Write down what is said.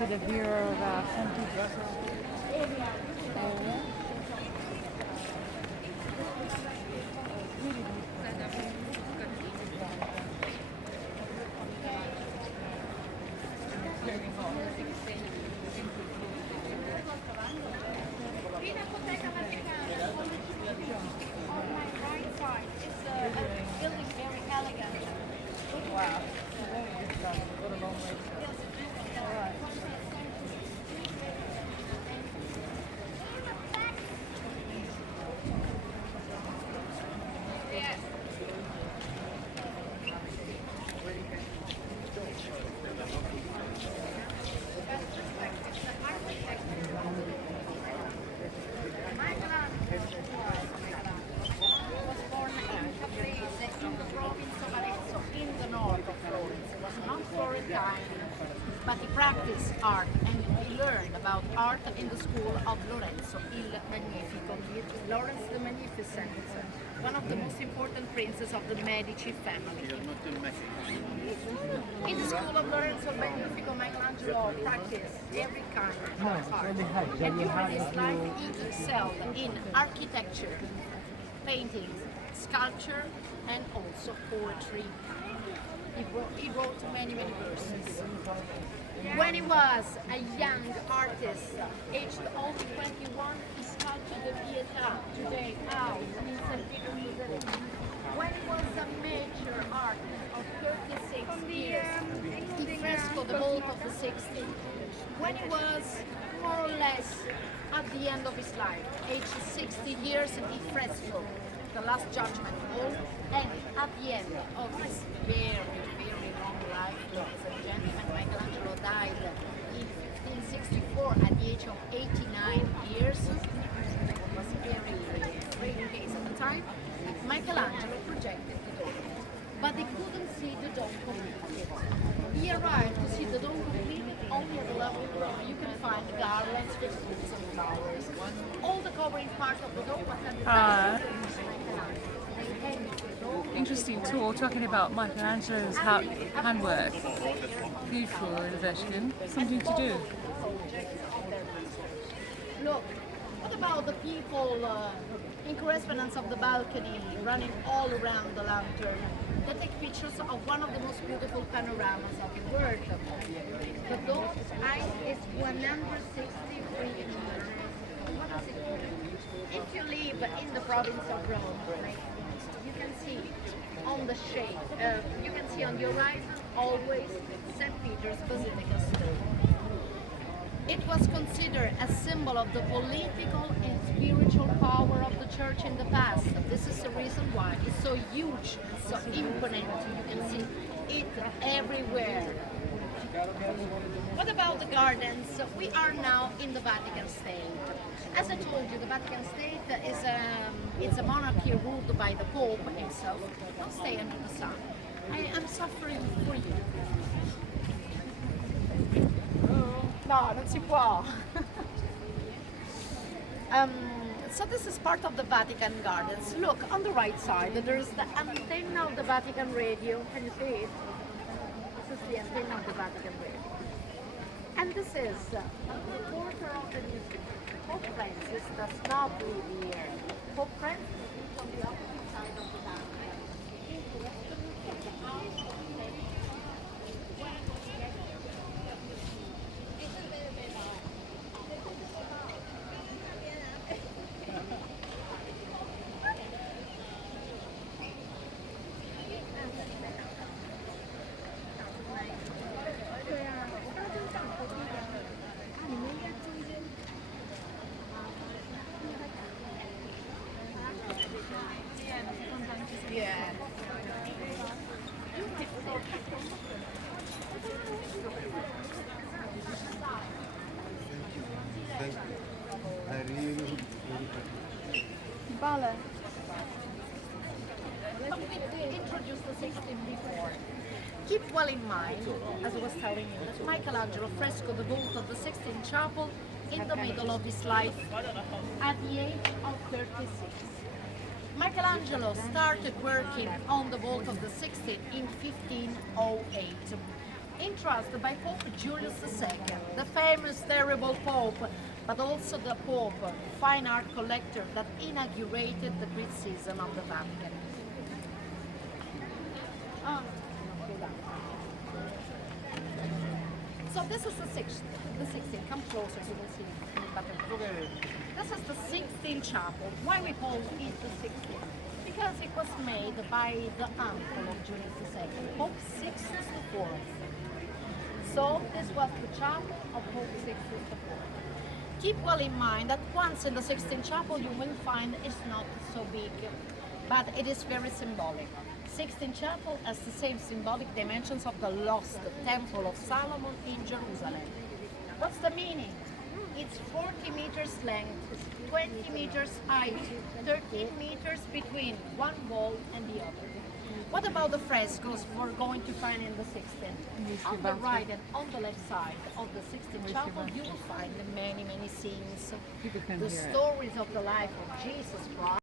to the Bureau of Census. But he practiced art and he learned about art in the school of Lorenzo il Magnifico, Lawrence the Magnificent, one of the most important princes of the Medici family. In the school of Lorenzo il Magnifico, Michelangelo practiced every kind of art. And during his life, he excelled in architecture, painting, sculpture, and also poetry. He wrote many verses. When he was a young artist, aged only 21, he sculpted the Pietà, today out in St. Peter's. When he was a major artist of 36 years, he frescoed the vault of the 60. When he was more or less at the end of his life, aged 60 years, he frescoed the Last Judgment Hall, and at the end of his very long life, ladies and gentlemen, Michelangelo died in 1564 at the age of 89 years. It was a very rare case at the time. Michelangelo projected the dome, but they couldn't see the dome completed. He arrived to see the dome completed only at the level where you can find garlands, figurines, and flowers. All the covering part of the dome was at the time. Interesting tour talking about Michelangelo's handwork. Beautiful in the Vatican. Something to do. Look, what about the people in correspondence of the balcony running all around the lantern? They take pictures of one of the most beautiful panoramas of the world. The dome's height is 163 meters. If you live in the province of Rome, you can see on the shade, you can see on the horizon always St. Peter's Basilica stone. It was considered a symbol of the political and spiritual power of the church in the past. This is the reason why it's so huge and so imponent. You can see it everywhere. What about the gardens? We are now in the Vatican State. As I told you, the Vatican State is a monarchy ruled by the Pope himself. Don't stay under the sun. I am suffering for you. No, non si può. So this is part of the Vatican Gardens. Look, on the right side, there's the antenna of the Vatican radio. Can you see it? This is the antenna of the Vatican radio. And this is the quarter of the museum. Pope Francis does not live here. Pope Francis is on the opposite side of the Vatican. Yeah. Thank you. I really Vale. We introduced the 16 before. Keep well in mind, as I was telling you, that Michelangelo frescoed the vault of the Sixtine Chapel in the middle of his life at the age of 36. Michelangelo started working on the vault of the Sixtine in 1508. In entrusted by Pope Julius II, the famous, terrible Pope, but also the Pope, fine art collector that inaugurated the Great Season of the Vatican. So this is the 16th. Come closer, you will see better. This is the 16th chapel. Why we call it the 16th? Because it was made by the uncle of Julius II, Pope Sixtus IV. So this was the chapel of Pope Sixtus IV. Keep well in mind that once in the 16th chapel you will find it's not so big, but it is very symbolic. 16th chapel has the same symbolic dimensions of the lost Temple of Solomon in Jerusalem. What's the meaning? It's 40 meters length, 20 meters height, 13 meters between one wall and the other. What about the frescoes we're going to find in the 16th? On the right and on the left side of the 16th chapel, you will find many scenes. The stories of the life of Jesus Christ.